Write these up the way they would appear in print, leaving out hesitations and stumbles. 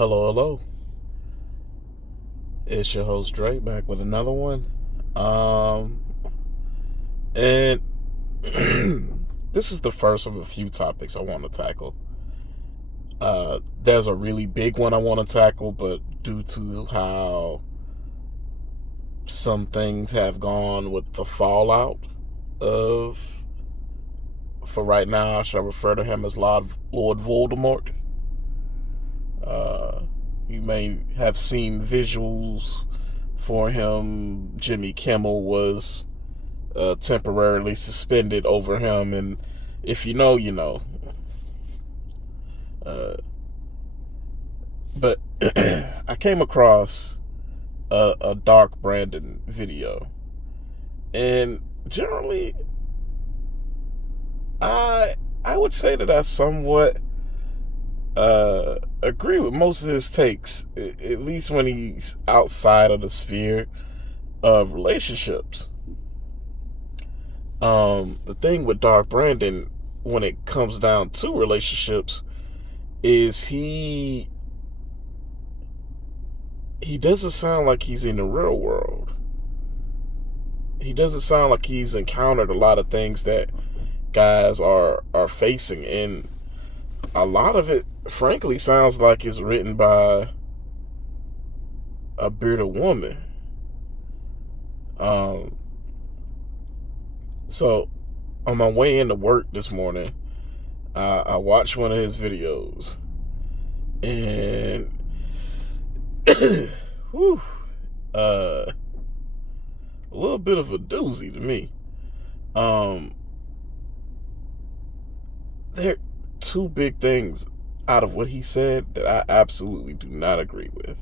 Hello, hello. It's your host Dre back with another one. And this is the first of a few topics I want to tackle. There's a really big one I want to tackle, but due to how some things have gone with the fallout of, for right now, I shall refer to him as Lord Voldemort. You may have seen visuals for him. Jimmy Kimmel was temporarily suspended over him, and if you know, you know. But I came across a Dark Brandon video, and generally, I would say that I somewhat agree with most of his takes, at least when he's outside of the sphere of relationships. The thing with Dark Brandon, when it comes down to relationships, is he doesn't sound like he's in the real world. He doesn't sound like he's encountered a lot of things that guys are facing, and a lot of it, frankly, sounds like it's written by a bearded woman. So on my way into work this morning, I watched one of his videos, and whew, a little bit of a doozy to me. There are two big things out of what he said that I absolutely do not agree with.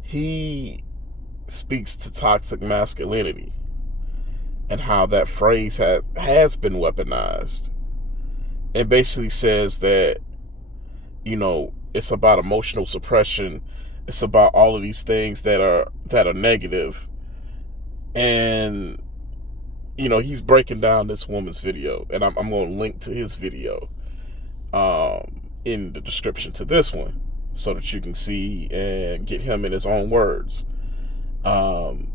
He speaks to toxic masculinity and how that phrase has been weaponized, and basically says that, you know, it's about emotional suppression, it's about all of these things that are negative. And you know, he's breaking down this woman's video, and I'm going to link to his video in the description to this one, so that you can see and get him in his own words. I'm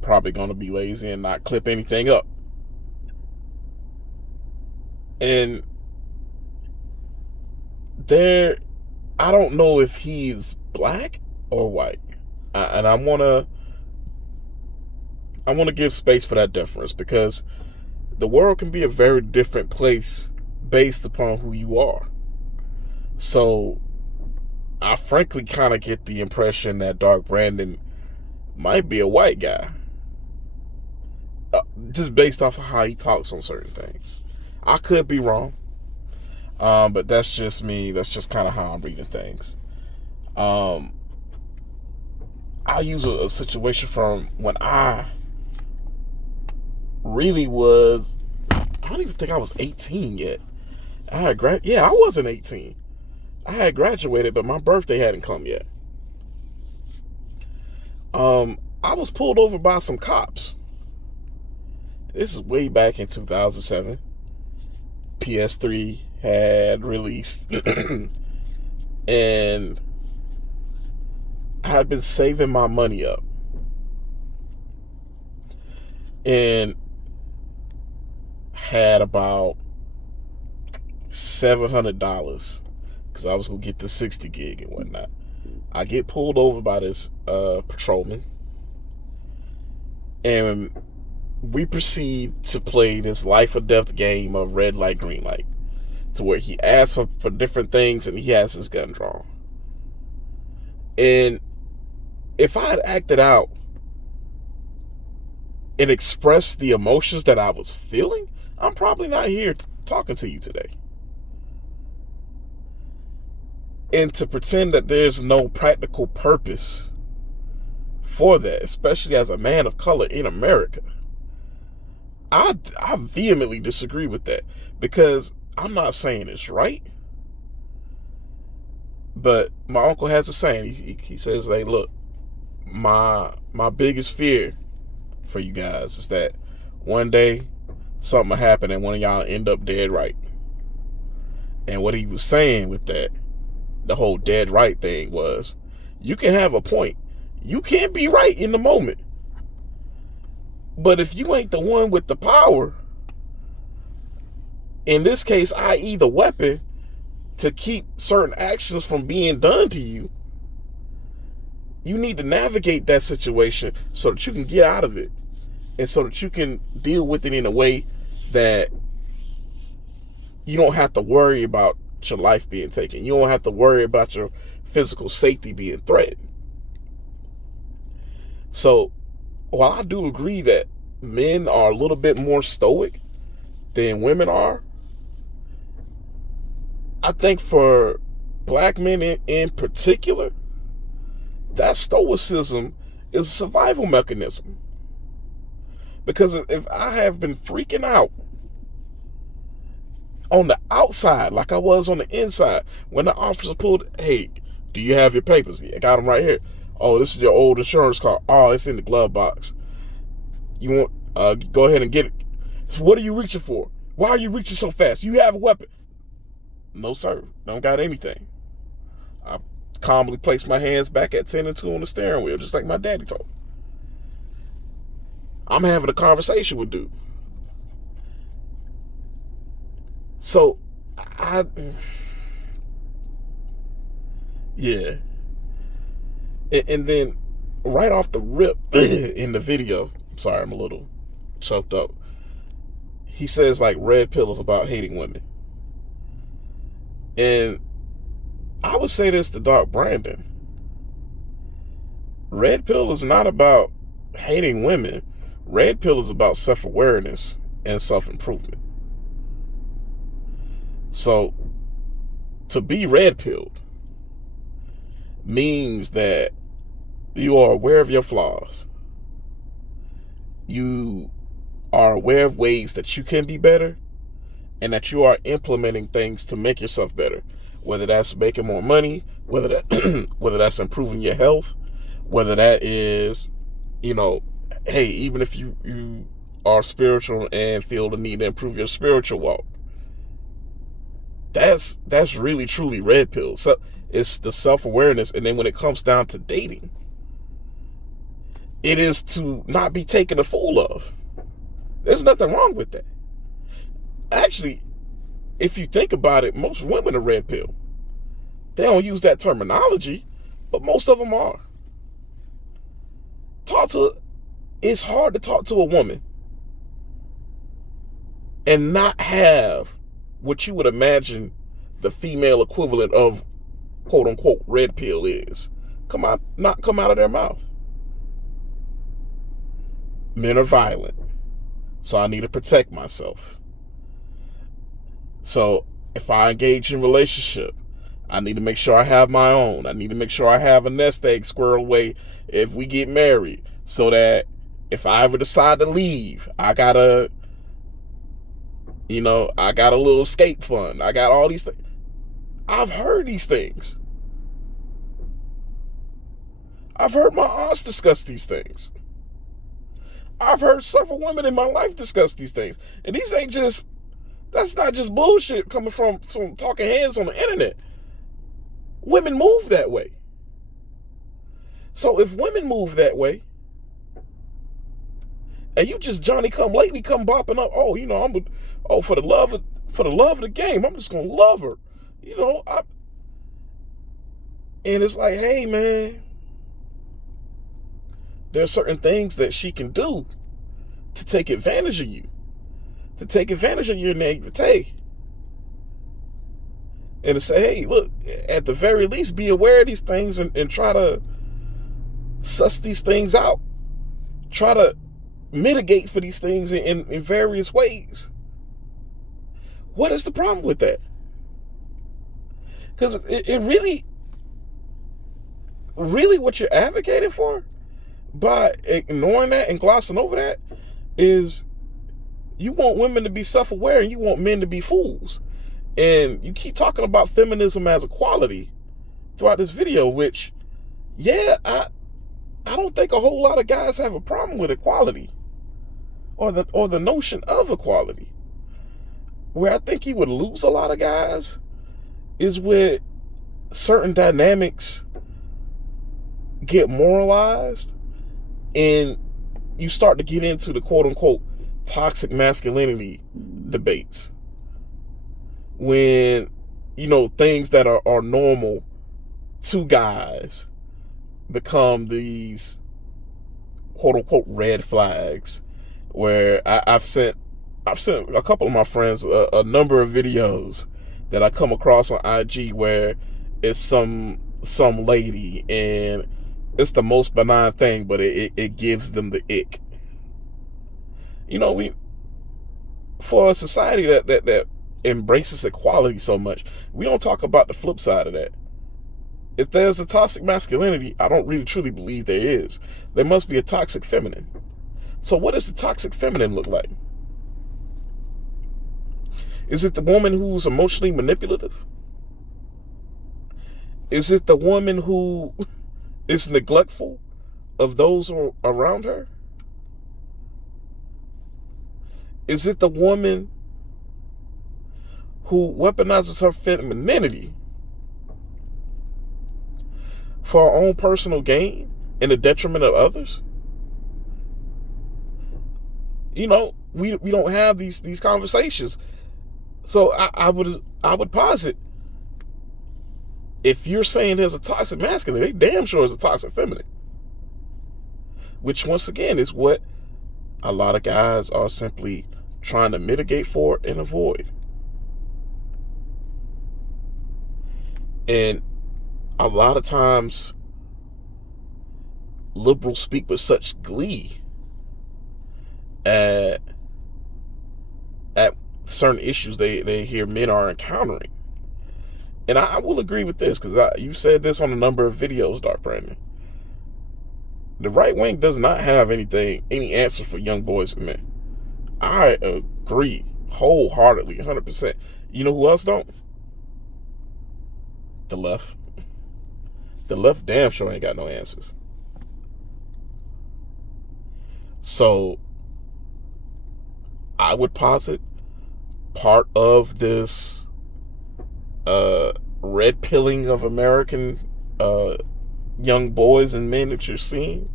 probably going to be lazy and not clip anything up. And I don't know if he's black or white, and I want to give space for that difference, because the world can be a very different place based upon who you are. So I frankly kind of get the impression that Dark Brandon might be a white guy, just based off of how he talks on certain things. I could be wrong, but that's just me. That's just kind of how I'm reading things. I'll use a situation from when I really was, I don't even think I was 18 yet. I wasn't 18. I had graduated, but my birthday hadn't come yet. I was pulled over by some cops. This is way back in 2007. PS3 had released, and I had been saving my money up, and had about $700 because I was gonna get the 60 gig and whatnot. I get pulled over by this patrolman, and we proceed to play this life or death game of red light, green light, to where he asks for different things and he has his gun drawn. And if I had acted out and expressed the emotions that I was feeling, I'm probably not here talking to you today. And to pretend that there's no practical purpose for that, especially as a man of color in America, I vehemently disagree with that, because I'm not saying it's right, but my uncle has a saying. He says, "Hey, look, my biggest fear for you guys is that one day something will happen and one of y'all end up dead right." And what he was saying with that, the whole dead right thing, was you can have a point. You can be right in the moment. But if you ain't the one with the power, in this case, i.e. the weapon, to keep certain actions from being done to you, you need to navigate that situation so that you can get out of it, and so that you can deal with it in a way that you don't have to worry about your life being taken. You don't have to worry about your physical safety being threatened. So while I do agree that men are a little bit more stoic than women are, I think for black men in particular, that stoicism is a survival mechanism. Because if I have been freaking out on the outside like I was on the inside, when the officer pulled, hey, do you have your papers? Yeah, I got them right here. Oh, this is your old insurance card. Oh, it's in the glove box. You want, go ahead and get it. So what are you reaching for? Why are you reaching so fast? You have a weapon. No, sir. Don't got anything. I calmly placed my hands back at 10 and 2 on the steering wheel, just like my daddy told me. I'm having a conversation with dude. So, yeah. And then right off the rip in the video, sorry, I'm a little choked up. He says like red pill is about hating women. And I would say this to Doc Brandon. Red pill is not about hating women. Red pill is about self-awareness and self-improvement. So to be red pilled means that you are aware of your flaws. You are aware of ways that you can be better, and that you are implementing things to make yourself better. Whether that's making more money, whether that's improving your health, whether that is, hey, even if you are spiritual and feel the need to improve your spiritual walk, that's really truly red pill. So it's the self-awareness. And then when it comes down to dating, it is to not be taken a fool of. There's nothing wrong with that. Actually, if you think about it, most women are red pill. They don't use that terminology, but most of them are. It's hard to talk to a woman and not have what you would imagine the female equivalent of quote unquote red pill is. Not come out of their mouth. Men are violent, so I need to protect myself. So if I engage in a relationship, I need to make sure I have my own. I need to make sure I have a nest egg squirreled away if we get married, so that if I ever decide to leave, I got a little escape fund. I got all these things. I've heard these things. I've heard my aunts discuss these things. I've heard several women in my life discuss these things. And that's not just bullshit coming from talking heads on the internet. Women move that way. So if women move that way, and you just Johnny come lately come bopping up, for the love of the game, I'm just gonna love her. And it's like, hey man, there are certain things that she can do to take advantage of you, to take advantage of your naivete. And to say, hey, look, at the very least, be aware of these things and try to suss these things out. Try to mitigate for these things in various ways. What is the problem with that? Because it really what you're advocating for by ignoring that and glossing over that is you want women to be self-aware and you want men to be fools. And you keep talking about feminism as equality throughout this video, which, yeah, I don't think a whole lot of guys have a problem with equality or the notion of equality. Where I think you would lose a lot of guys is where certain dynamics get moralized and you start to get into the quote unquote toxic masculinity debates. When, things that are normal to guys become these quote unquote red flags, where I've sent a couple of my friends a number of videos that I come across on IG where it's some lady, and it's the most benign thing, but it gives them the ick. We, for a society that embraces equality so much, we don't talk about the flip side of that. If there's a toxic masculinity, I don't really truly believe there is. There must be a toxic feminine. So what does the toxic feminine look like? Is it the woman who's emotionally manipulative? Is it the woman who is neglectful of those who are around her? Is it the woman who weaponizes her femininity for her own personal gain and the detriment of others? We don't have these conversations. So I would posit, if you're saying there's a toxic masculine, they damn sure is a toxic feminine. Which once again is what a lot of guys are simply trying to mitigate for and avoid. And a lot of times liberals speak with such glee at certain issues they hear men are encountering. And I will agree with this, because you said this on a number of videos, Dark Brandon. The right wing does not have any answer for young boys and men. I agree wholeheartedly, 100%. You know who else don't? The left. The left damn sure ain't got no answers. So I would posit part of this red pilling of American young boys and men that you're seeing,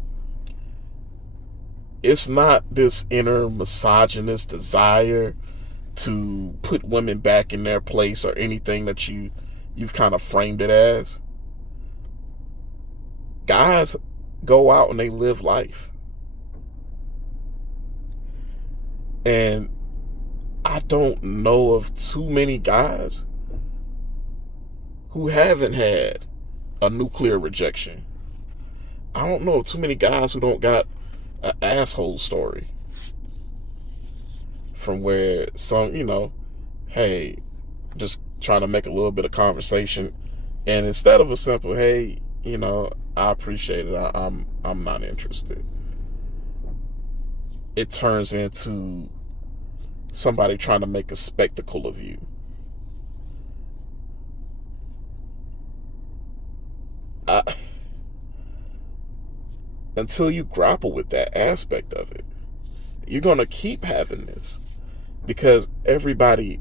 it's not this inner misogynist desire to put women back in their place or anything that you've kind of framed it as. Guys go out and they live life. And I don't know of too many guys who haven't had a nuclear rejection. I don't know of too many guys who don't got an asshole story from where some, hey, just trying to make a little bit of conversation, and instead of a simple, hey, I appreciate it, I'm not interested, it turns into somebody trying to make a spectacle of you. Until you grapple with that aspect of it, you're going to keep having this, because everybody,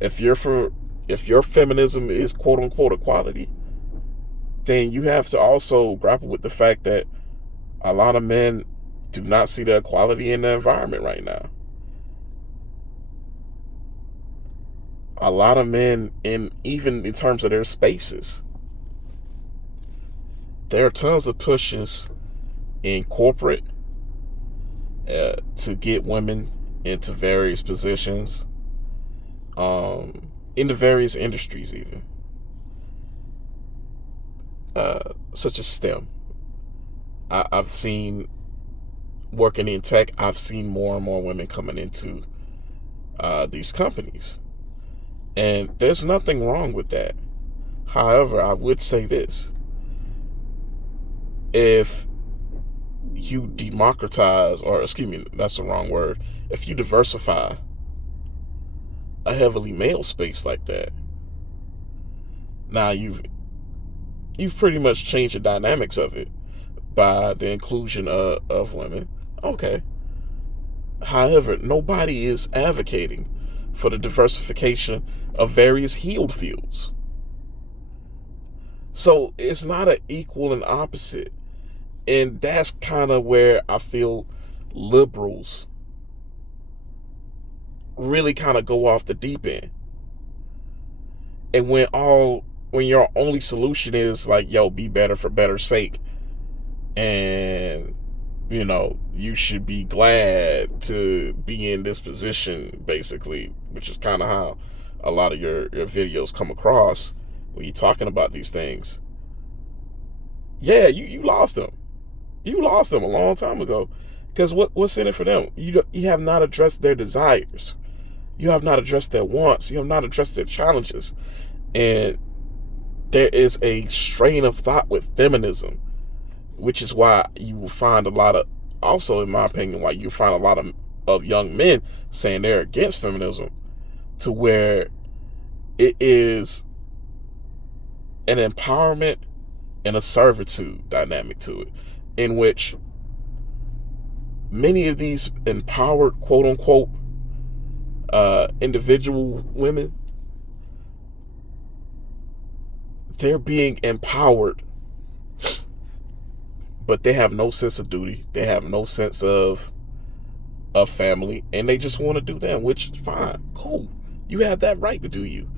if your feminism is quote unquote equality, then you have to also grapple with the fact that a lot of men do not see the equality in the environment right now. A lot of men, even in terms of their spaces, there are tons of pushes in corporate to get women into various positions, into various industries even, such as STEM. I've seen, working in tech, I've seen more and more women coming into these companies. And there's nothing wrong with that. However, I would say this. If you democratize, or excuse me, that's the wrong word. If you diversify a heavily male space like that, now you've pretty much changed the dynamics of it by the inclusion of women. Okay. However, nobody is advocating for the diversification of various healed fields. So it's not an equal and opposite. And that's kind of where I feel liberals really kind of go off the deep end. And when your only solution is like, yo, be better for better sake, and you should be glad to be in this position, basically, which is kind of how a lot of your videos come across when you're talking about these things. Yeah, you lost them. You lost them a long time ago, because what's in it for them? You have not addressed their desires. You have not addressed their wants. You have not addressed their challenges. And there is a strain of thought with feminism, which is why you will find a lot of, also in my opinion, why you find a lot of young men saying they're against feminism, to where it is an empowerment and a servitude dynamic to it, in which many of these empowered, quote unquote, individual women, they're being empowered, but they have no sense of duty. They have no sense of family, and they just want to do them, which, fine, cool. You have that right to do you.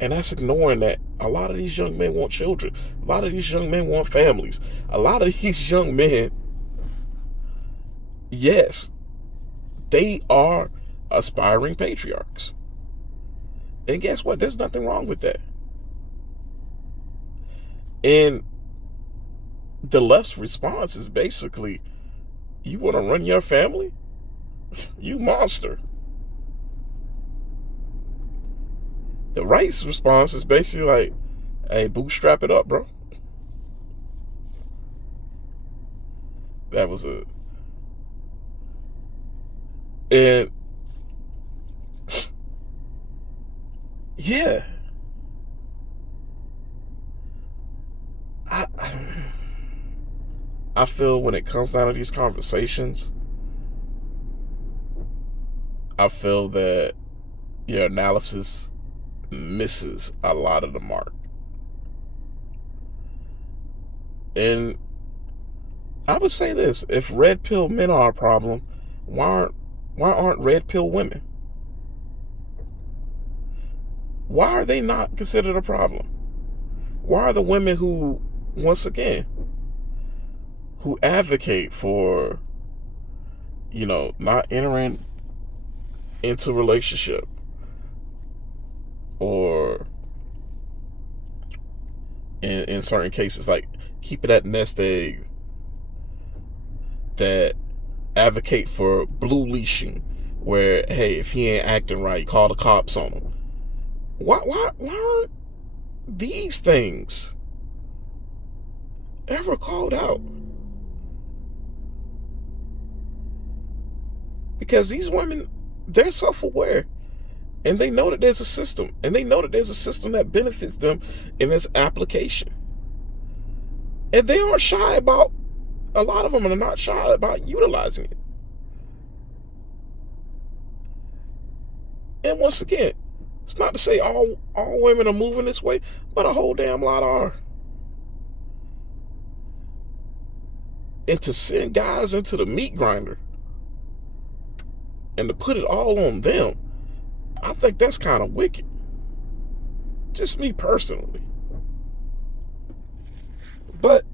And that's ignoring that a lot of these young men want children. A lot of these young men want families. A lot of these young men, yes, they are aspiring patriarchs. And guess what? There's nothing wrong with that. And the left's response is basically, you want to run your family? You monster. The right's response is basically like, hey, bootstrap it up, bro. That was and yeah, I feel when it comes down to these conversations, I feel that your analysis misses a lot of the mark. And I would say this: if red pill men are a problem, why aren't red pill women? Why are they not considered a problem? Why are the women who, once again, who advocate for, not entering into a relationship, or in certain cases, like keeping that nest egg, that advocate for blue leashing, where, hey, if he ain't acting right, call the cops on him. Why aren't these things ever called out? Because these women, they're self-aware, and they know that there's a system, and they know that there's a system that benefits them in its application. And they aren't shy about, a lot of them are not shy about utilizing it. And once again, it's not to say all women are moving this way, but a whole damn lot are. And to send guys into the meat grinder and to put it all on them, I think that's kind of wicked. Just me personally. But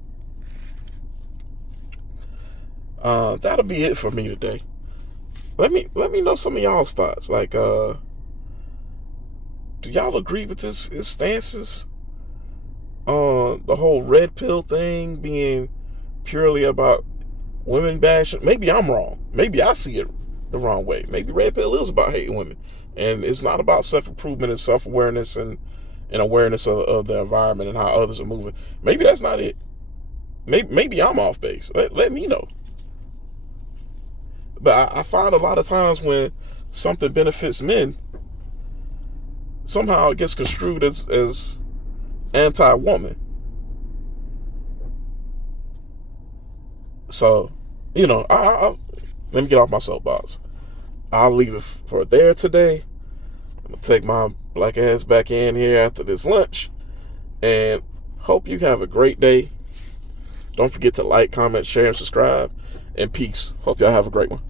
that'll be it for me today. Let me know some of y'all's thoughts. Like, do y'all agree with his stances on the whole red pill thing being purely about women bashing? Maybe I'm wrong. Maybe I see it the wrong way. Maybe red pill is about hating women, and it's not about self-improvement and self-awareness and awareness of the environment and how others are moving. Maybe that's not it. Maybe I'm off base. Let me know. But I find a lot of times when something benefits men, somehow it gets construed as anti-woman. So, I let me get off my soapbox. I'll leave it for there today. I'm gonna take my black ass back in here after this lunch, and Hope you have a great day. Don't forget to like, comment, share, and subscribe. And peace. Hope y'all have a great one.